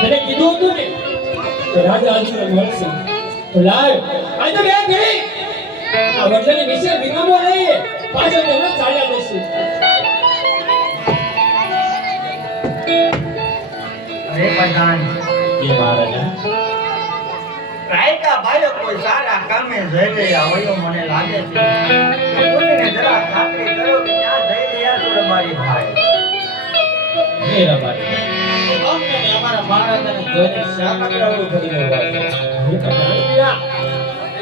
તને કીધું હતું ને કે રાજા અર્જુન મળશે તો લાવ આ તો ગયા ગઈ આ વડલાની વિશે વિનમો નહીં પાછળ તમને ચાલ્યા જશે અરે પ્રધાન એ મહારાજા રાયકા ભાઈઓ કોઈ સારા કામે જઈ રહ્યા હોય મને લાગે છે કોઈને જરા ખાતરી કરો કે ત્યાં જઈ રહ્યા છો રબારી ભાઈ હે રબારી અમને ને અમારા મહારાજાને જોઈને શાકરાવું કરી રહ્યો છે હે પ્રધાન વીરા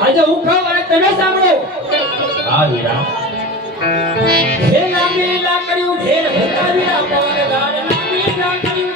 આજે હું કહું અને તમે સાંભળો હા વીરા હે નામી લા કર્યું ઢેર ભતાવીરા પાર દાન નામી લા કર્યું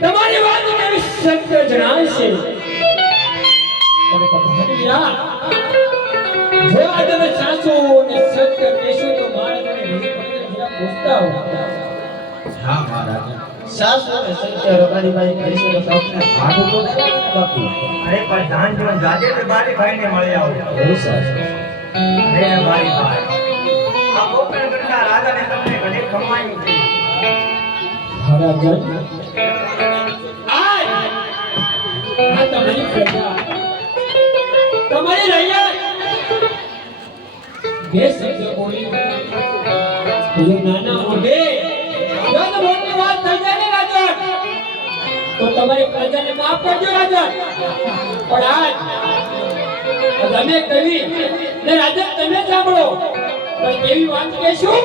તમારી વાત કેવી સત્ય જણાવશે પણ પધારીયા જો આ તમે સાચું અને સત્ય કહેશો તો મહારાજને વિધિ પવિત્ર જરા પૂછતા હો હા મહારાજ સાચું અને સત્ય રબારી ભાઈ કહેશો તો આપને ભાગ તો બાપુ અરે પ્રધાન જો જાજે રબારી ભાઈને મળી આવો બહુ સાચું અરે રબારી ભાઈ આ ગોકળગઢના રાજાને તમને ઘણી ખમાયું છે મહારાજ આ તમારી પ્રજા તમારી રૈયા બે શબ્દ બોલી નાના મોઢે જો તો મોટી વાત થઈ જાય ને રાજા તો તમારી પ્રજાને માફ કરજો રાજા પણ આજ તમે કવી ને રાજા તમે સાંભળો પણ કેવી વાત કહેશું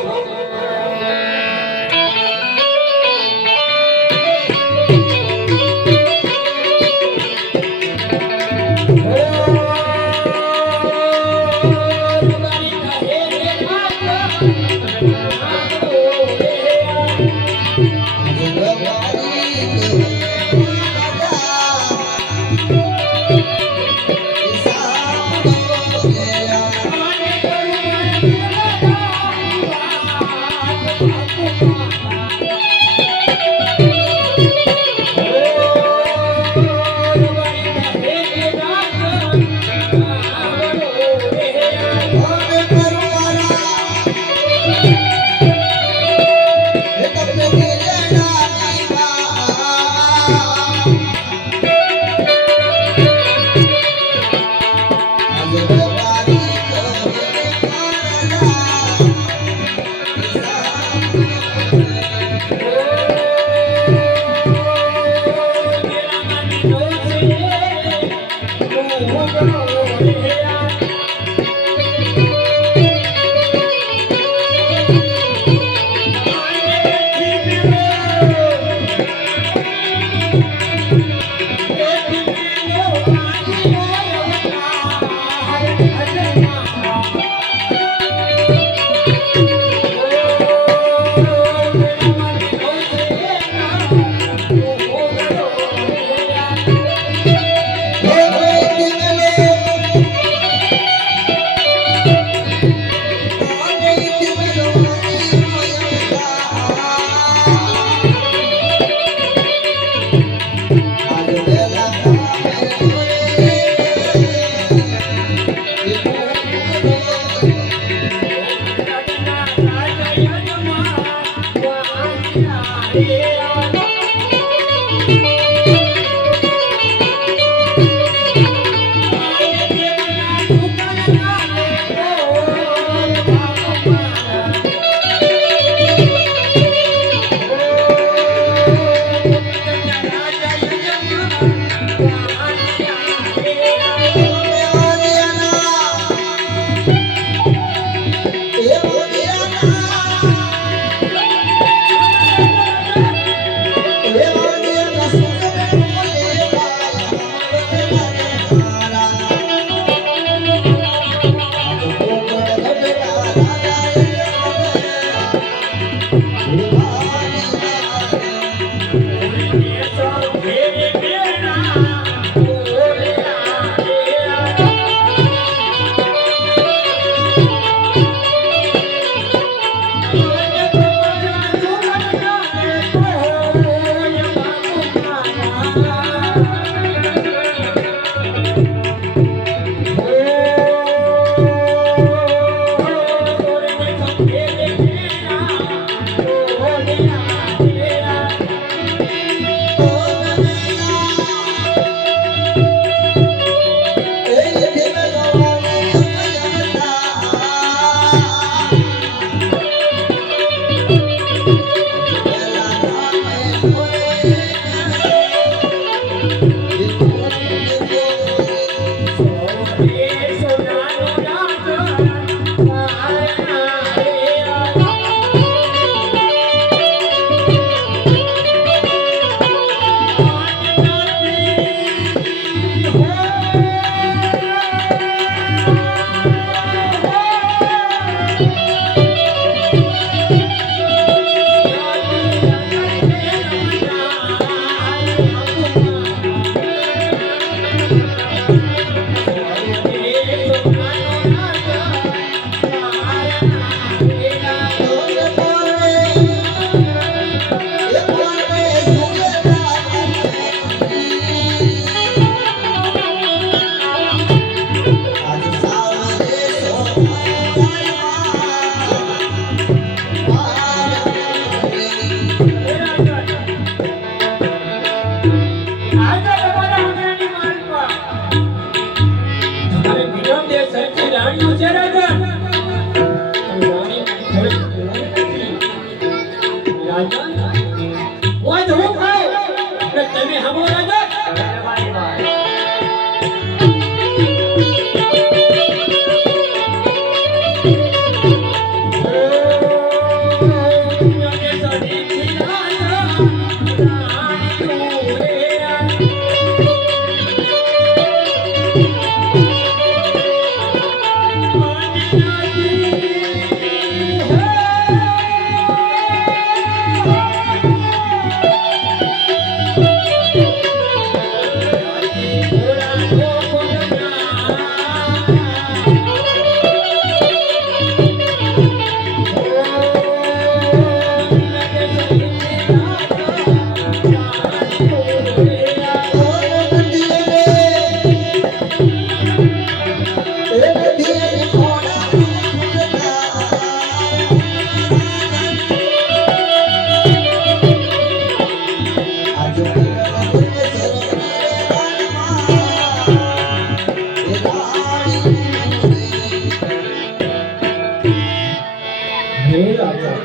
હે રાજા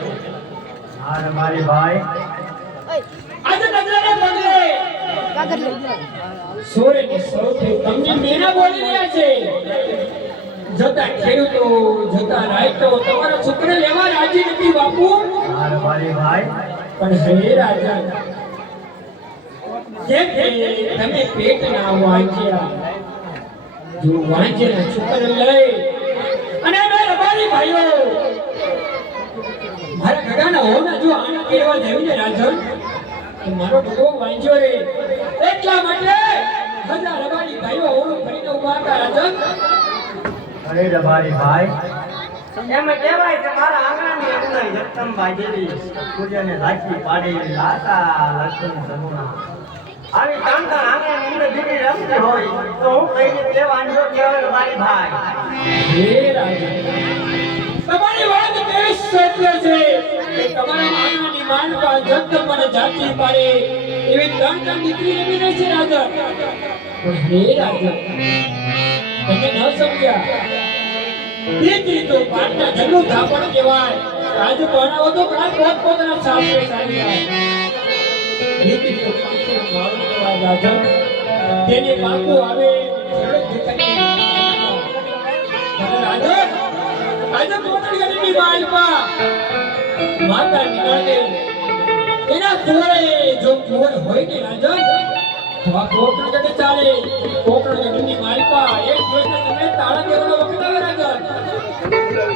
અરે મારી ભાઈ આજે નજરાને બદલે સોરેની સૌથી તમને મેના બોલી રહ્યા છે જતા ખેડૂતો જતા રાયતો તમારા છોકરે લેવા રાજી નથી બાપુ અરે મારી ભાઈ પણ હે રાજા જેમ કે તમે પેટ ના વાંચ્યા જો વાંચેલા છોકરે લઈ અને મારા રબારી ભાઈઓ મારા ગગાના હોના જો આને કેળવા દેવીને રાજન તો મારો ભગવો વાંચ્યો રે એટલા માટે હજાર રબારી ભાઈઓ હોનું ભરીને ઉભા હતા રાજન અરે રબારી ભાઈ એમ કહેવાય કે મારા આંગણાની અંદર જગદંબા દેવી સૂર્યને રાખી પાડેલી લાતા લક્ષ્મી સગુણા આવી ત્રણ આંગણાની અંદર દીદી રમતી હોય તો હું કઈ રીતે વાંધો કહેવાય રબારી ભાઈ હે રાજા તમારી વાત કેવી સત્ય છે કે તમારા આંગણાની માનવા જગદંબાને જાતી પાડે એવી ત્રણ દીકરી રમીને છે રાજા પણ હે રાજા તમે ન સમજ્યા દીકરી તો પાટના જન્મ ધાપણ કહેવાય રાજ પરણાવો તો કાલ પોતપોતાના સાસરે ચાલી જાય દીકરી તો પાંખે મારું કહેવાય રાજા તેને પાકું આવે ખેડૂત દીકરી રાજા આજે પોતાની ગરીબી માલમાં માતા નિકાળે એના કુંવરે જો કુંવર હોય ને રાજા તો આ કોકણ ગઢ ચાલે કોકણ ગઢની માલપા